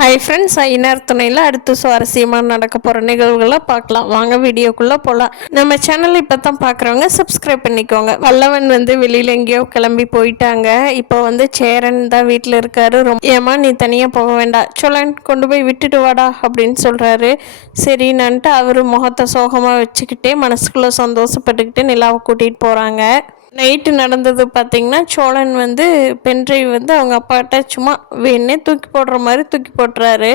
Hi friends, Ayyanar துணையில் அடுத்து சுவாரஸ்யமாக நடக்க போகிற நிகழ்வுகளை பார்க்கலாம். வாங்க வீடியோக்குள்ளே போகலாம். நம்ம சேனல் இப்போ தான் பார்க்குறவங்க சப்ஸ்கிரைப் பண்ணிக்கோங்க. வல்லவன் வெளியில் எங்கேயோ கிளம்பி போயிட்டாங்க. இப்போ சேரன் தான் வீட்டில் இருக்காரு. ஏமா நீ தனியாக போக வேண்டாம், சோழன் கொண்டு போய் விட்டுட்டு வாடா அப்படின்னு சொல்கிறாரு. சரின்னுட்டு அவர் முகத்தை சோகமாக வச்சுக்கிட்டே மனசுக்குள்ளே சந்தோஷப்பட்டுக்கிட்டு நிலாவை கூட்டிகிட்டு போகிறாங்க. நைட்டு நடந்தது பார்த்திங்கன்னா, சோழன் பென்ட்ரைவ் அவங்க அப்பாட்ட சும்மா வேணே தூக்கி போடுற மாதிரி தூக்கி போட்டுறாரு.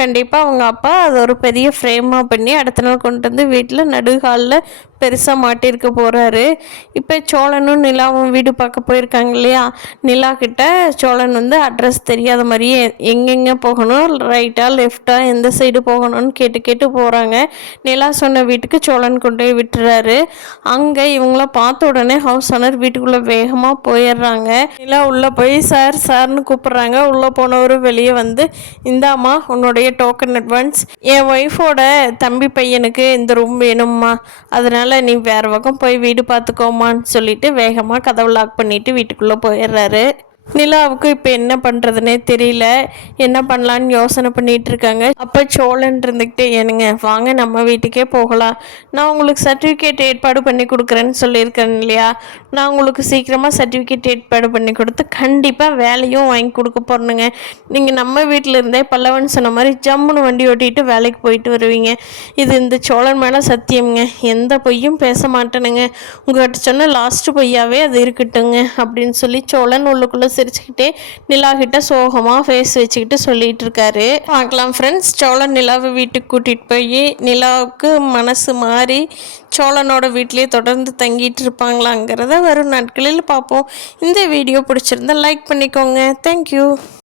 கண்டிப்பாக அவங்க அப்பா அது ஒரு பெரிய ஃப்ரேமாக பண்ணி அடுத்த நாள் கொண்டு வந்து வீட்டில் நடுகாலில் பெருசாக மாட்டியிருக்க போகிறாரு. இப்போ சோழனும் நிலாவும் வீடு பார்க்க போயிருக்காங்க இல்லையா. நிலா கிட்ட சோழன் அட்ரஸ் தெரியாத மாதிரியே எங்கெங்கே போகணும், ரைட்டாக லெஃப்டாக எந்த சைடு போகணும்னு கேட்டு கேட்டு போகிறாங்க. நிலா சொன்ன வீட்டுக்கு சோழன் கொண்டு போய் விட்டுறாரு. அங்கே இவங்கள பார்த்த உடனே ஹவுஸ் ஓனர் வீட்டுக்குள்ளே வேகமாக போயிடுறாங்க. நிலா உள்ளே போய் சார் சார்னு கூப்பிட்றாங்க. உள்ளே போனவர் வெளியே இந்தாம்மா உன்னுடைய டோக்கன் அட்வான்ஸ், என் ஒய்ஃபோட தம்பி பையனுக்கு இந்த ரூம் வேணும்மா, அதனால் நீ வேறு பக்கம் போய் வீடு பார்த்துக்கோமான்னு சொல்லிட்டு வேகமாக கதவை லாக் பண்ணிவிட்டு வீட்டுக்குள்ளே போயிடுறாரு. நிலாவுக்கு இப்போ என்ன பண்ணுறதுனே தெரியல. என்ன பண்ணலான்னு யோசனை பண்ணிகிட்டு இருக்காங்க. அப்போ சோழன் இருந்துக்கிட்டே, ஏனுங்க வாங்க நம்ம வீட்டுக்கே போகலாம், நான் உங்களுக்கு சர்டிஃபிகேட் ஏற்பாடு பண்ணி கொடுக்குறேன்னு சொல்லியிருக்கேன் இல்லையா, நான் உங்களுக்கு சீக்கிரமாக சர்டிஃபிகேட் ஏற்பாடு பண்ணி கொடுத்து கண்டிப்பாக வேலையும் வாங்கி கொடுக்க போகிறேனுங்க. நீங்கள் நம்ம வீட்டில் இருந்தே பல்லவன் சொன்ன மாதிரி ஜம்முன்னு வண்டி ஓட்டிகிட்டு வேலைக்கு போயிட்டு வருவீங்க. இது இந்த சோழன் மேலே சத்தியம்ங்க, எந்த பொய்யும் பேச மாட்டேனுங்க, உங்கள்கிட்ட சொன்ன லாஸ்ட்டு பொய்யாவே அது இருக்கட்டுங்க அப்படின்னு சொல்லி சோழன் உள்ளுக்குள்ளே சிரிச்சுக்கிட்டே நிலாகிட்ட சோகமாக ஃபேஸ் வச்சுக்கிட்டு சொல்லிட்டு இருக்காரு. பார்க்கலாம் ஃப்ரெண்ட்ஸ், சோழன் நிலாவை வீட்டுக்கு கூட்டிகிட்டு போய் நிலாவுக்கு மனசு மாறி சோழனோட வீட்லேயே தொடர்ந்து தங்கிட்டு இருப்பாங்களாங்கிறத வரும் நாட்களில் பார்ப்போம். இந்த வீடியோ பிடிச்சிருந்தா லைக் பண்ணிக்கோங்க. தேங்க்யூ.